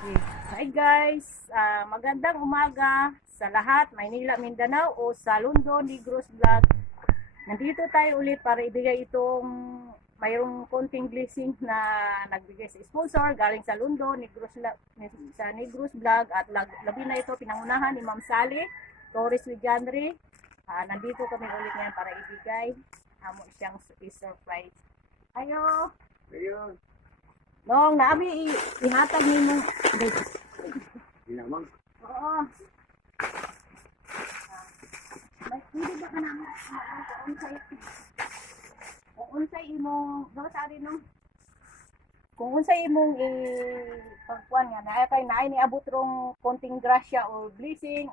Okay. Hi guys, magandang umaga sa lahat, Maynila, Mindanao o sa London, Negros Vlog. Nandito tayo ulit para ibigay itong mayroong konting blessing na nagbigay sa sponsor galing sa London, sa Negros Vlog at labi na ito pinangunahan ni Ma'am Sally Torres Willandre. Nandito kami ulit ngayon para ibigay amo siyang surprise. Ayo. Ayun. Nong naami ihatag nimo. Ginamang. Oo. Hindi ba ka naman kung unsay imong sa rin no? Kung unsay imong pagkuan nga na kay naay niabot rong konting grasya or blessing,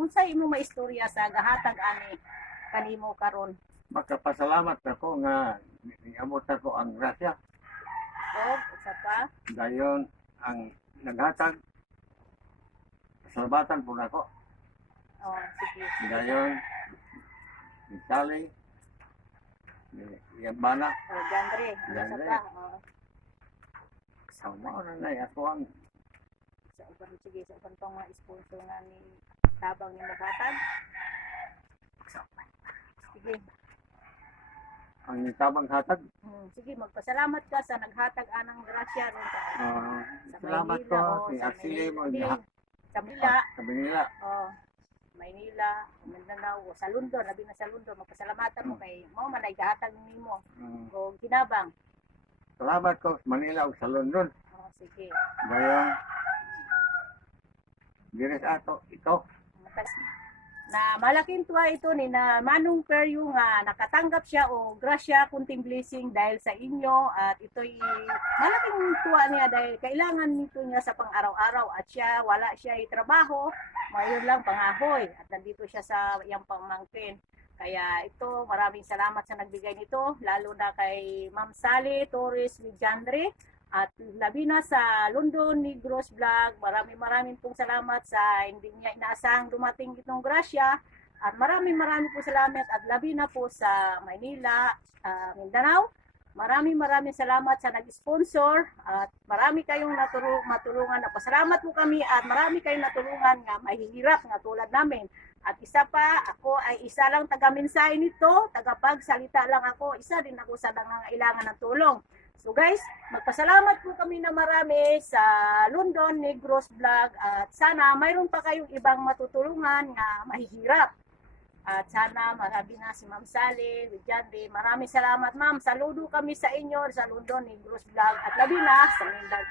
unsay imong maistorya sa gahatag ani kanimo karon? Magkapasalamat ako nga niamot ako ang grasya. Og usa pa? Dayon ang naghatag. Pasalamatan po nako. Oh, sige. Dayon ni Sally, ni Yambana, Oh, Jandre, usa Jandre. pa. Oh. sama na ako ang Sa uban sige sa uban pang mga sponsor nga ni tabang ni maghatag. Sige. ang nitabang hatag. Sige, magpasalamat ka sa naghatag anang grasya ron ka. Sa Salamat Maynila, ko o ni sa Asili mo Maynila, sa Manila, sa Manila. Maynila, Mindanao, o sa London, labi na sa London, magpasalamatan mo kay mo man ay gahatag nimo o ginabang. Salamat ko sa Manila o sa London. Sige. Dayon dires ato ikaw. Na malaking tuwa ito ni na Manong Peryo nga nakatanggap siya o grasya kunting blessing dahil sa inyo at ito'y malaking tuwa niya dahil kailangan nito niya sa pang-araw-araw at siya wala siya trabaho, mayon lang pangahoy at nandito siya sa iyang pamangkin. Kaya ito, maraming salamat sa nagbigay nito, lalo na kay Ma'am Sally Torres Willandre at labi na sa London Negros Vlog. Maraming pong salamat sa hindi niya inaasahang dumating itong grasya. At maraming po salamat at labi na po sa Maynila, Mindanao. Maraming salamat sa nag-sponsor at marami kayong matulungan. Napasalamat po kami at marami kayong natulungan nga mahihirap nga tulad namin. At isa pa, ako ay isa lang taga-mensahe nito, tagapagsalita lang ako, isa din ako sa nangangailangan ng tulong. So guys, magpasalamat po kami na marami sa London Negros Vlog at sana mayroon pa kayong ibang matutulungan nga mahihirap. At sana marami na si Ma'am Sally, Willandre. Maraming salamat ma'am. Saludo kami sa inyo sa London Negros Vlog at labi na sa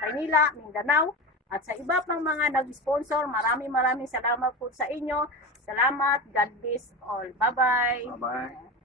Maynila, Mindanao at sa iba pang mga nag-sponsor. Maraming salamat po sa inyo. Salamat. God bless all. Bye-bye. Bye-bye.